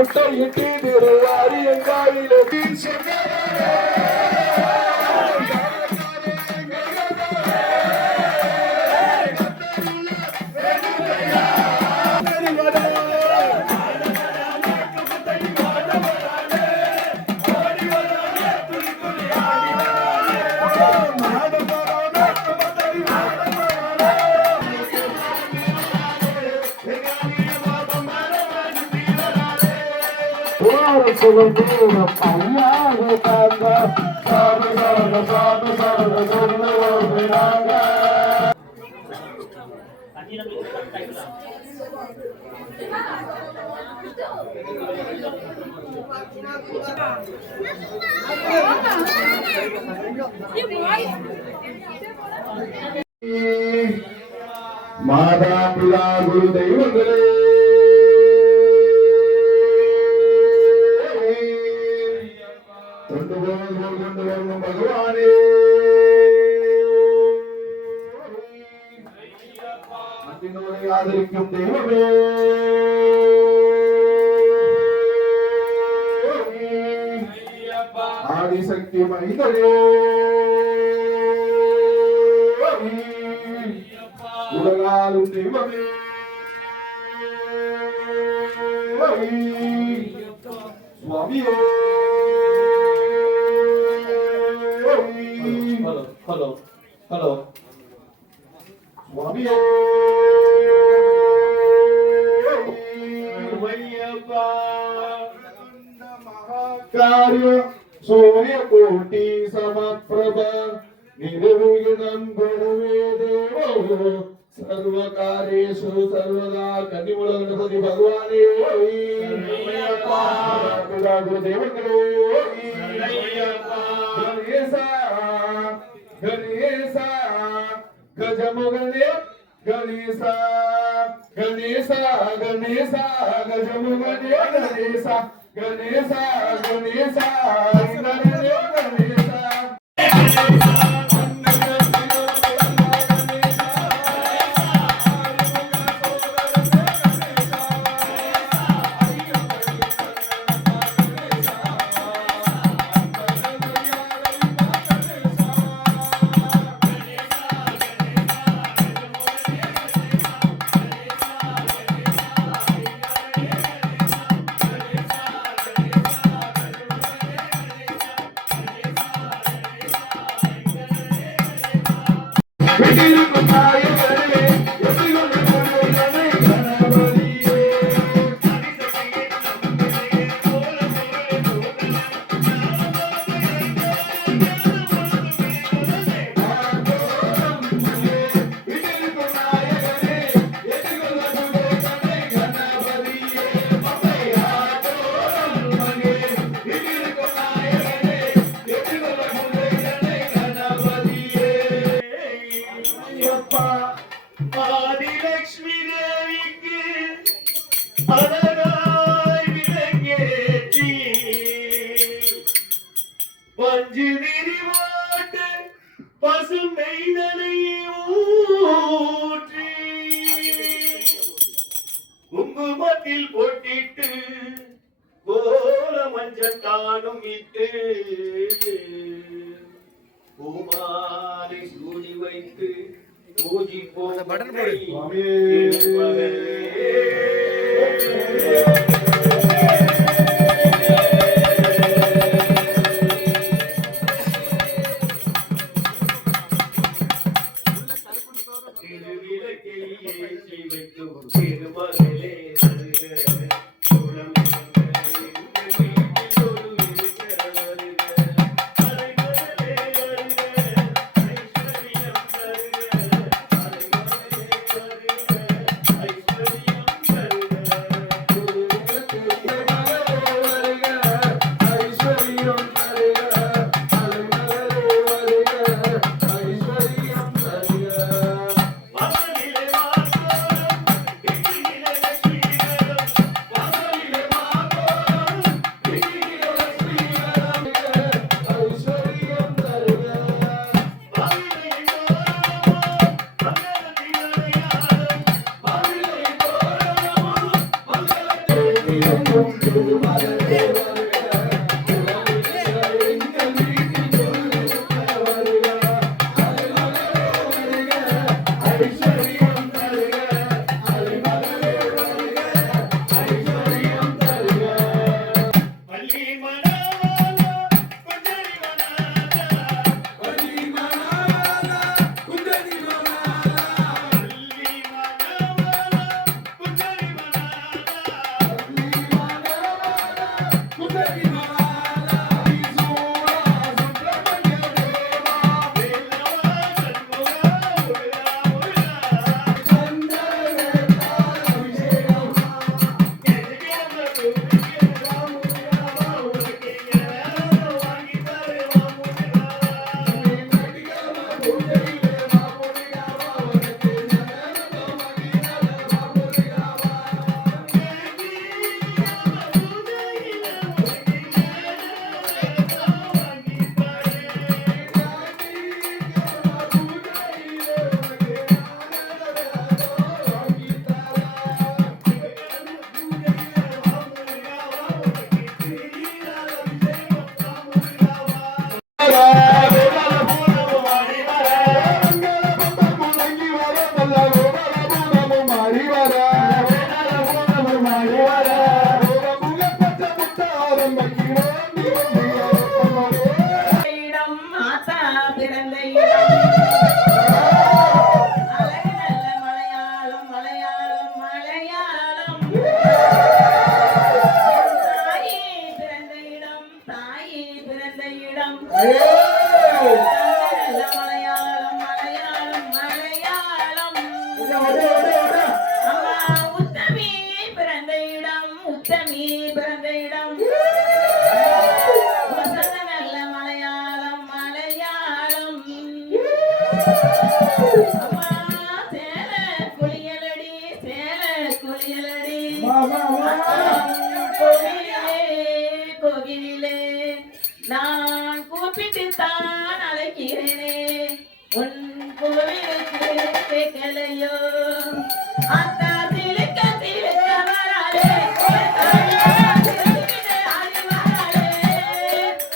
முட்டையிட்டு திருவாரியங்காவிலே மாதா பிதா குரு தெய்வங்களே கொண்டு வரணும் பகவானே அன்பினோரை ஆதரிக்கும் தெய்வமே ஆதிசக்தி மைந்தரே உலகாலும் தெய்வமே சுவாமியே ஹலோ ஹலோ சுவாமியே மகாகாரிய சூரியகோட்டி சமப்பிரப निर्विघ्नं गुरुवे देवो सर्वकार्येषु सर्वदा कन्निमुल गणपति भगवाने गुरुदेवங்களே गणेशा गणेशा गजमुगने गणेशा गणेशा गणेशा गजमुगने गणेशा गणेशा गणेशा गणेशा ஆதிலட்சுமி தேவிக்கு அழகாய் விளங்கேற்றி பஞ்சு விரிவாட்ட பசுமை தலை ஊற்றி குங்குமத்தில் பொட்டிட்டு கோல மஞ்சத்தானும் இட்டு பூமாலை சூடி வைத்து பட்டன் போடு கோவிலே நான் கூப்பிட்டு தான் அழைக்கிறேனே உன் கோவிலுக்கு கேட்கலையோ அத்தா சிலுக்க சிலுக்க வராளே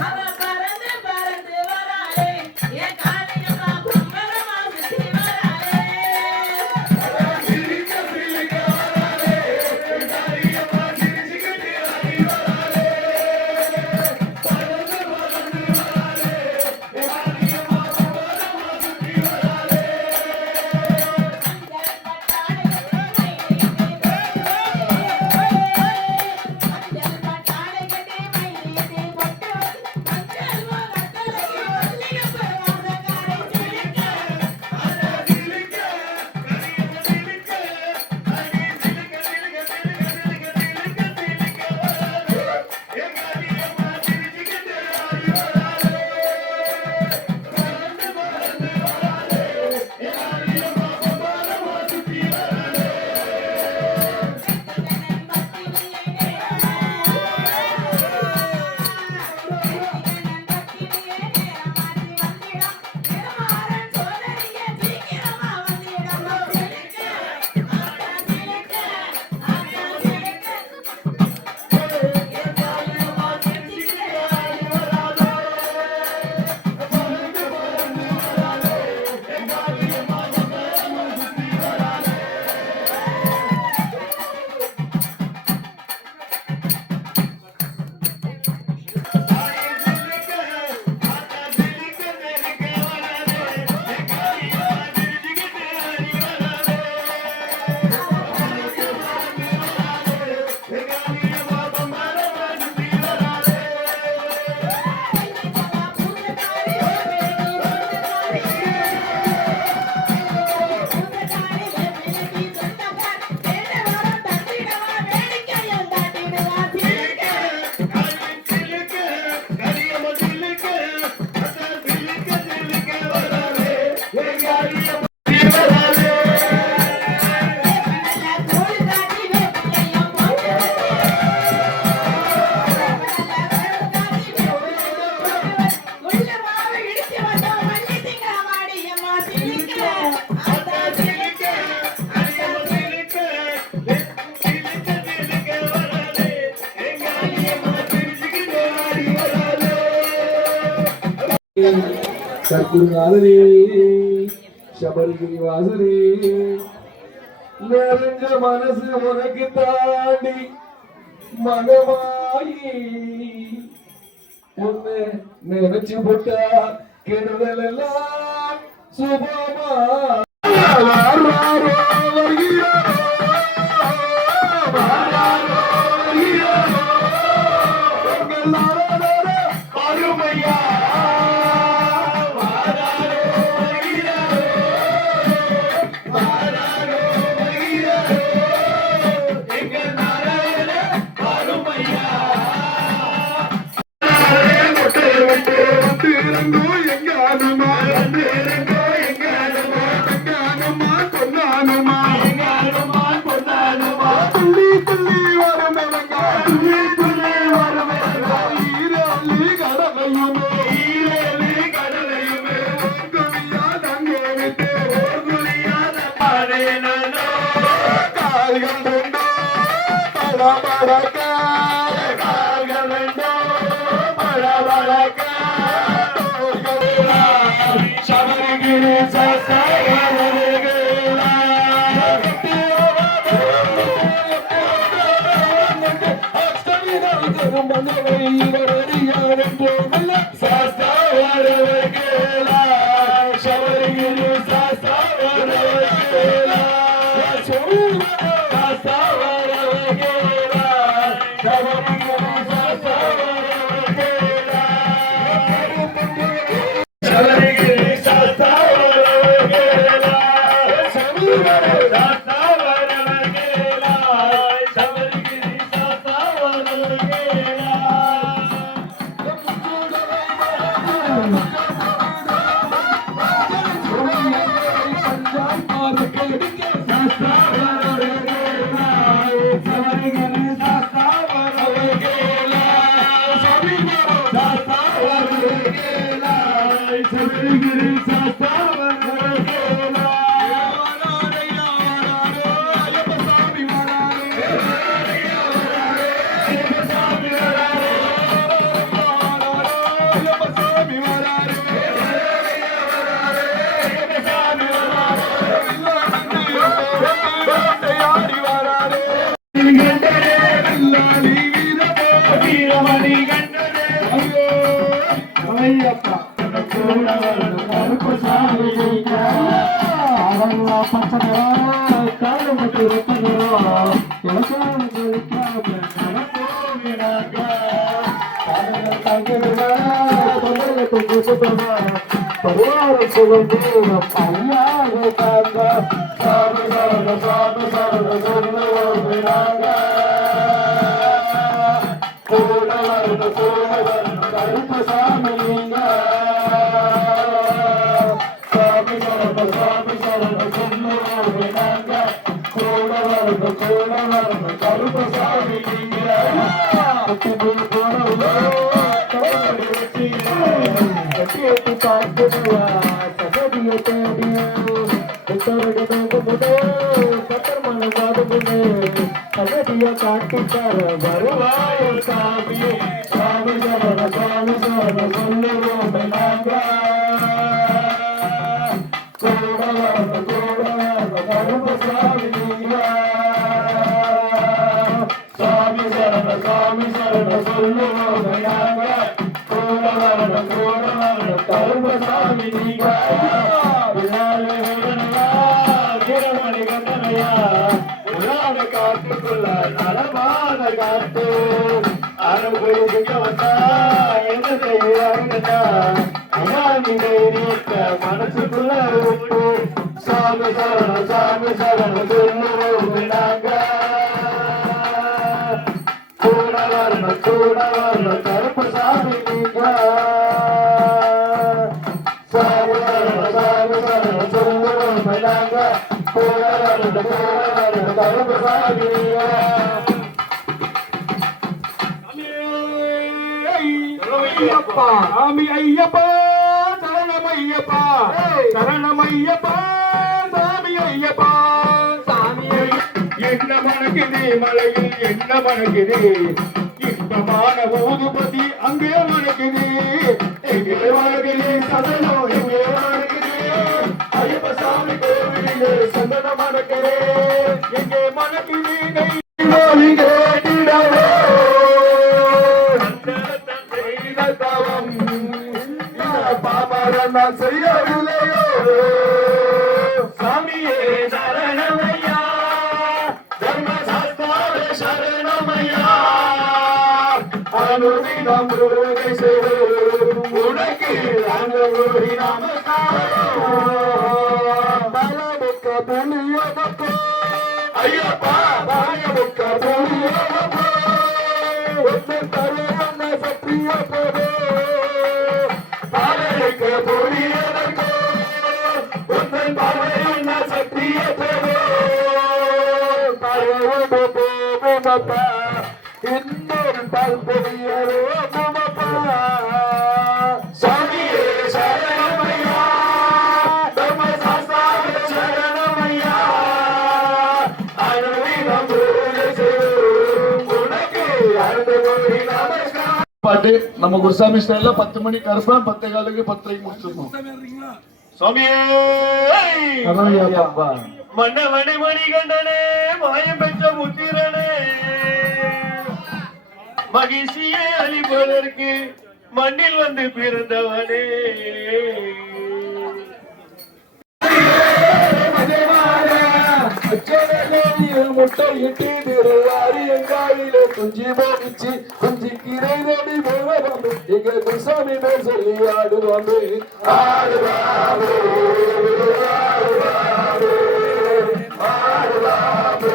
அவ பறந்து பறந்து வராளே என் காளியம்மா பம்பரமா சுத்தி வராளே சத்குருநாதனே சபரிகிரி வாசனே நிறைஞ்ச மனசு உனக்கு தாண்டி மகமாயி உன்னை நினைச்சு போட்டா கெடுதல் எல்லாம் சுபமா காட்டிக்கார வருவாய சாமியே சாமி சரண சாமி சரண சொல்லுவோம் நாங்க கருப்பசாமி நீங்க சாமி சரண சொல்லுவோம் நாங்க கருப்பசாமி நீங்க வீரமணி கண்டனையா காட்டுக்குள்ள நலமான காட்டு அறுபொழுதுங்க வந்தா என்ன செய்யாருங்கண்ணா அண்ணாமி தைரியத்த மனசுக்குள்ள விட்டு சாமி சரண சொல்லுவோம் நாங்க கூட வரணும் கருப்பசாமி நீங்க சாமி சரண சொல்லுவோம் நாங்க சாமி ஐயப்பா சரணமையப்பா சரணமையப்பா சாமி ஐயப்பா சாமி என்ன மணக்குது மலையில் என்ன மணக்குது இன்பமான ஊதுபதி அங்கே மணக்குது எங்கே மணக்குது சதனம் எங்கே மணக்குது ஐயப்ப சாமி கோவிலே சந்தன மணக்குது எங்கே மணக்குது நான் செய்யவில்லையோ சாமியே சரணமையா தர்மசாஸ்தாவே சரணமையா அனுதினம் உனக்கு அனுதி நமஸ்காரம் பலமுக்க புண்ணியமப்போ ஐயப்பா பலமுக்க புண்ணியமப்போ ஒன்று தருவன சத்திய போதோ பாலைக்கு புரியதற்கோ ஒன்று பறையுன்ன சத்திய போதோ பரவோடு போகுமப்பா இன்னொரு பல்பொழியரோ நமப்பா சாமியே சரணமையா தர்மசாஸ்தாவே சரணமையா அனுதினம் உனக்கு அருள் நமஸ்காரம் பாட்டு நம்ம குருசாமி ஸ்டைல்ல 10 மணி கருப்பேன் 10 காலுக்கு 10:30 முடிச்சிருக்கோம் சுவாமியே மன்னவனே மணிகண்டனே மாயம் பெற்ற முத்திரனே மகிழ்ச்சியே அளிப்பதற்கு மண்ணில் வந்து பிறந்தவனே முட்டையிட்டு திருவாரியங்காலிலே குஞ்சி போகிச்சு குஞ்சி கீரை நோடி போவாமே எங்க குருசாமி மேல் சொல்லி ஆடுவாமே ஆடுவாமே ஆடுவாமே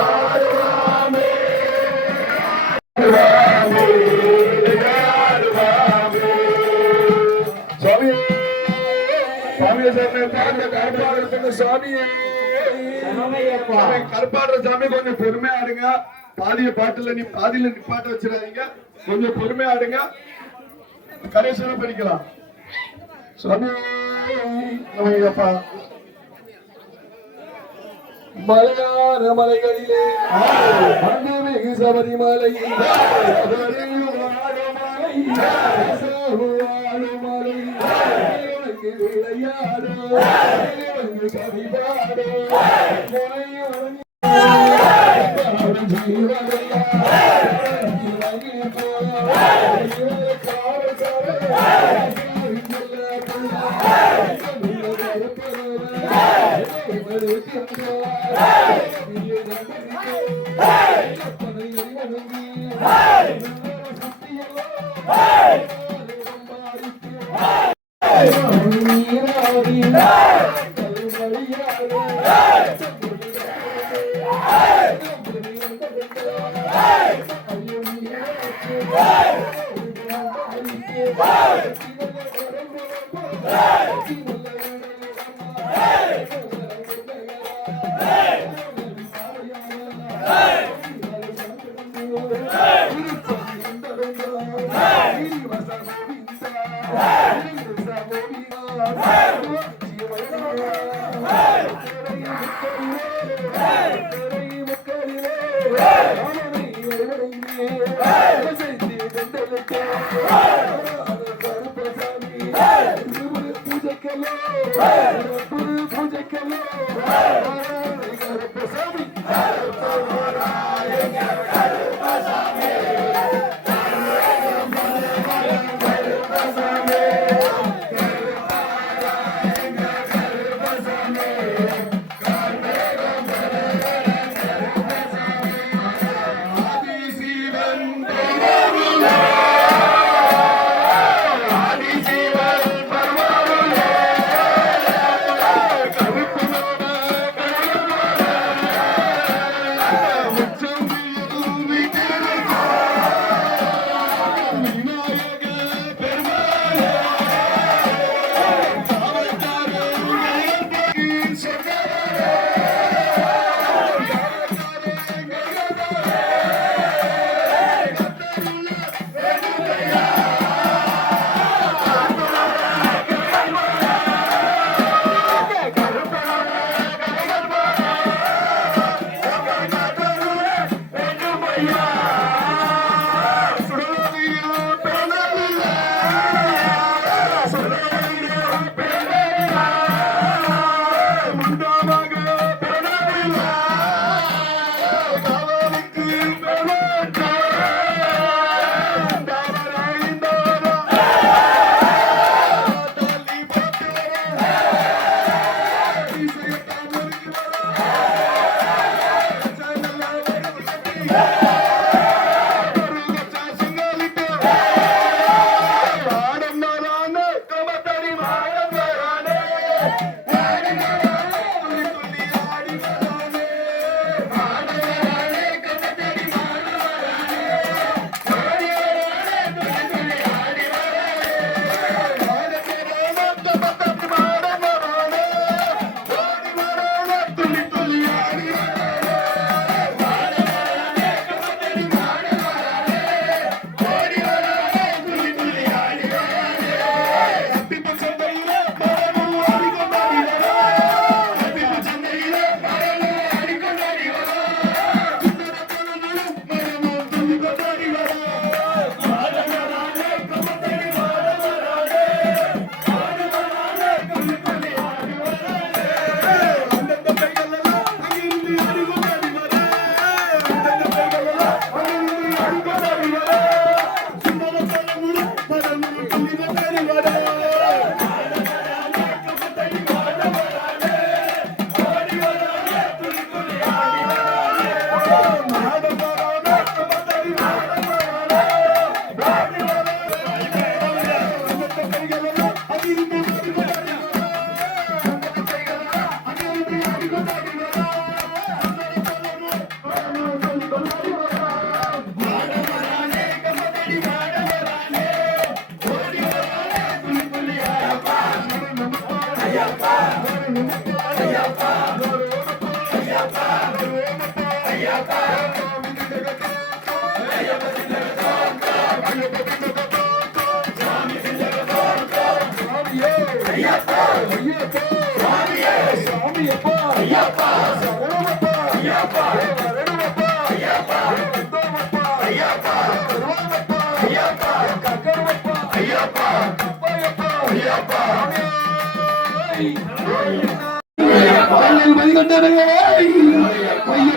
ஆடுவாமே கருப்பாடுற சாமி கொஞ்சம் பொறுமையா ஆடுங்க பாதிய பாட்டுல நீ பாதியில பாட்ட வச்சிடாதீங்க கொஞ்சம் பொறுமையா ஆடுங்க கடைசியா படிக்கலாம் சாமி மலையான மலைகளிலே மிகு சபரிமலை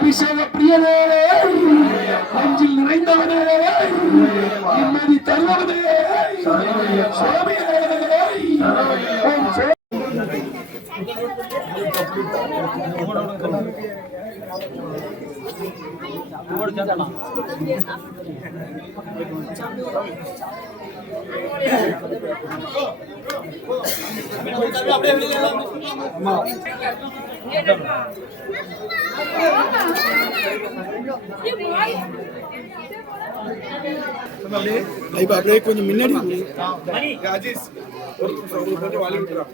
அபிஷேக பிரியனே அஞ்சில் நிறைந்தவனே நிம்மதி தருவனே சுவாமியே அப்படியே கொஞ்சம் முன்னாடி அஜீஸ் கொஞ்சம் வழி விட்டுறா